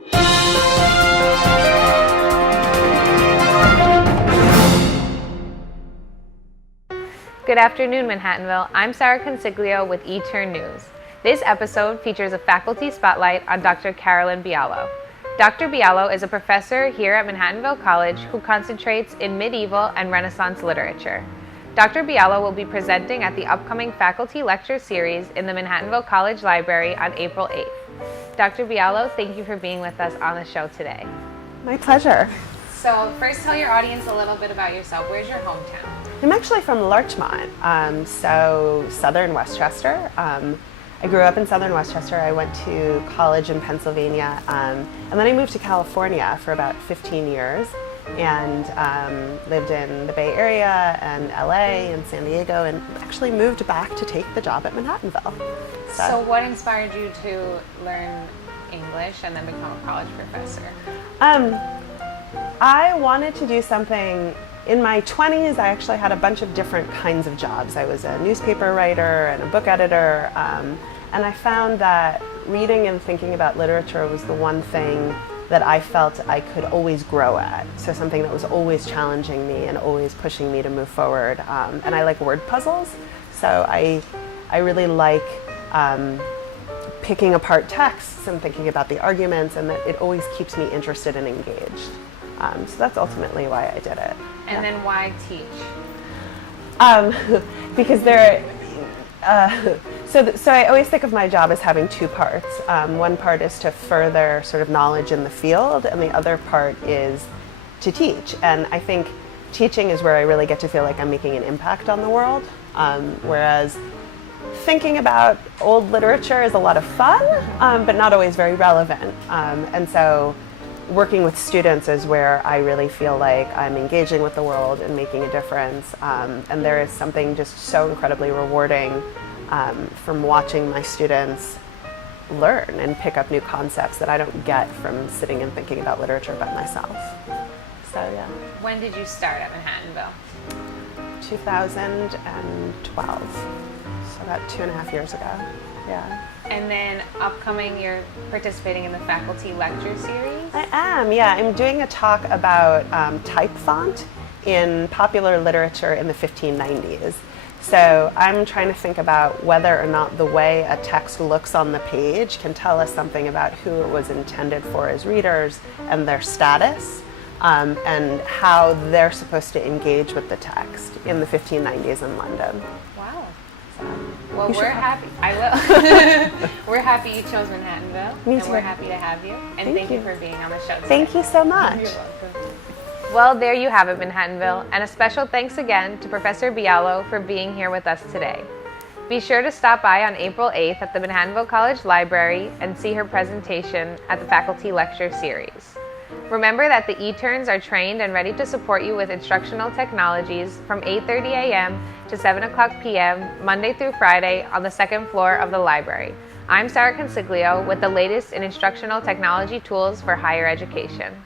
Good afternoon, Manhattanville. I'm Sarah Consiglio with eTern News. This episode features a faculty spotlight on Dr. Caralyn Bialo. Dr. Bialo is a professor here at Manhattanville College who concentrates in medieval and Renaissance literature. Dr. Bialo will be presenting at the upcoming faculty lecture series in the Manhattanville College Library on April 8th. Dr. Bialo, thank you for being with us on the show today. My pleasure. So first tell your audience a little bit about yourself. Where's your hometown? I'm actually from Larchmont, so southern Westchester. I grew up in southern Westchester. I went to college in Pennsylvania, and then I moved to California for about 15 years and lived in the Bay Area and LA and San Diego, and actually moved back to take the job at Manhattanville. So what inspired you to learn English and then become a college professor? I wanted to do something. In my 20s, I actually had a bunch of different kinds of jobs. I was a newspaper writer and a book editor, and I found that reading and thinking about literature was the one thing that I felt I could always grow at. So something that was always challenging me and always pushing me to move forward. And I like word puzzles, so I really like picking apart texts and thinking about the arguments, and that it always keeps me interested and engaged. So that's ultimately why I did it. And then why teach? Because so I always think of my job as having two parts. One part is to further sort of knowledge in the field, and the other part is to teach. And I think teaching is where I really get to feel like I'm making an impact on the world, whereas thinking about old literature is a lot of fun, but not always very relevant. And so working with students is where I really feel like I'm engaging with the world and making a difference. And there is something just so incredibly rewarding from watching my students learn and pick up new concepts that I don't get from sitting and thinking about literature by myself. So yeah. When did you start at Manhattanville? 2012, so about 2.5 years ago. Yeah. And then upcoming, you're participating in the faculty lecture series? I am, yeah. I'm doing a talk about type font in popular literature in the 1590s. So I'm trying to think about whether or not the way a text looks on the page can tell us something about who it was intended for as readers and their status, and how they're supposed to engage with the text in the 1590s in London. Wow. Well, we're happy. I will. We're happy you chose Manhattanville. Me and too. We're happy to have you. And thank you for being on the show today. Thank you so much. You're welcome. Well, there you have it, Manhattanville. And a special thanks again to Professor Bialo for being here with us today. Be sure to stop by on April 8th at the Manhattanville College Library and see her presentation at the Faculty Lecture Series. Remember that the eTerns are trained and ready to support you with instructional technologies from 8:30 a.m. to 7 o'clock p.m. Monday through Friday on the second floor of the library. I'm Sarah Consiglio with the latest in instructional technology tools for higher education.